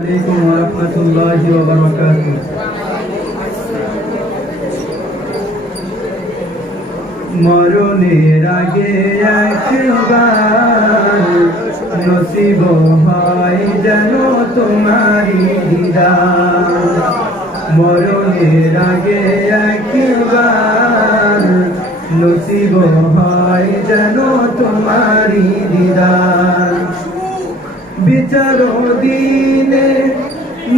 আলাইকুম ওয়া রাহমাতুল্লাহি ওয়া বারাকাতুহু। মরণের আগে একবার নসিব হয় যেন তোমারি দিদার। মরণের আগে একবার নসিব হয় যেন তোমারি দিদার। বিচার দিনে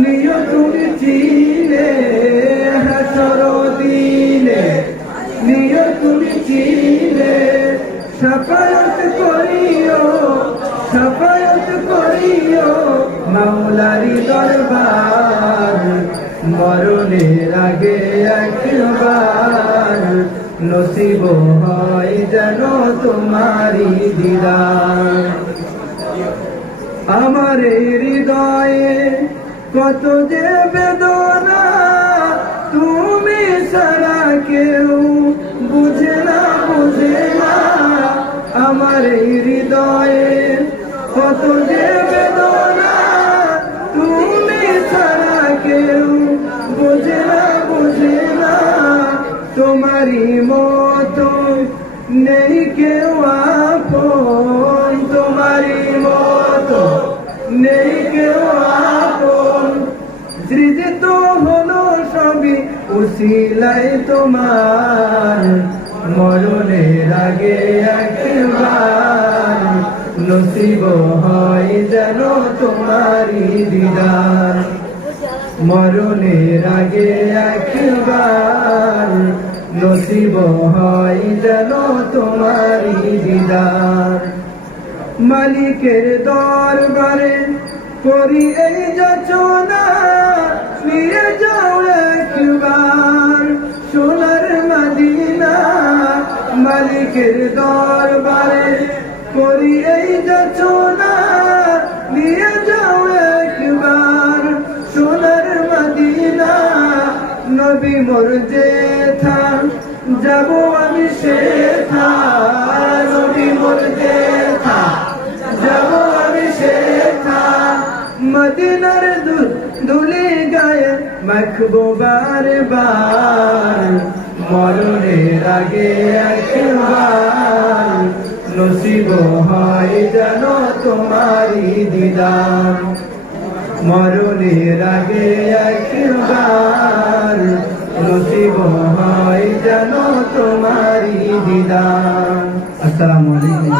নিয় তুমি চিনে, হাসর দিনে নিয় তুমি চিনে, শাফায়াত করিও শাফায়াত করিও মাওলারি দরবার। মরণের আগে একবার নসিব হয় যেন তোমারি দিদার। আমার হৃদয়ে কত যে বেদনা, তুমি ছাড়া কেউ বুঝে না বুঝে না। আমার হৃদয়ে কত যে বেদনা, তুমি ছাড়া কেউ বুঝে না বুঝে না। তোমারই মতো নেই কেউ আপন, তোমারই মতো নেই কেউ আপন। সৃজিত হলো সবই উসিলায় তোমার। মরণের আগে একবার নসিব হয় যেন তোমারি দিদার। মরণের আগে একবার নসিব হয় যেন তোমারি দিদার। মালিকের দরবারে করি এই যাচনা, নিয়ে যাও একবার সোনার মদিনা। মালিকের দরবারে করি এই যাচনা, নিয়ে যাও একবার সোনার মদিনা। নবী মোর যেথা যাব আমি সেথা, নবী মোর যেথা যাব আমি সেথা। মদিনার ধুলি গায়ে মাখবো বারে বার। মরণের আগে একবার নসিব হয় যেন তোমারি দিদার। মরণের আগে একবার নসিব হয় যেন তোমারি দিদার। আসসালামু আলাইকুম।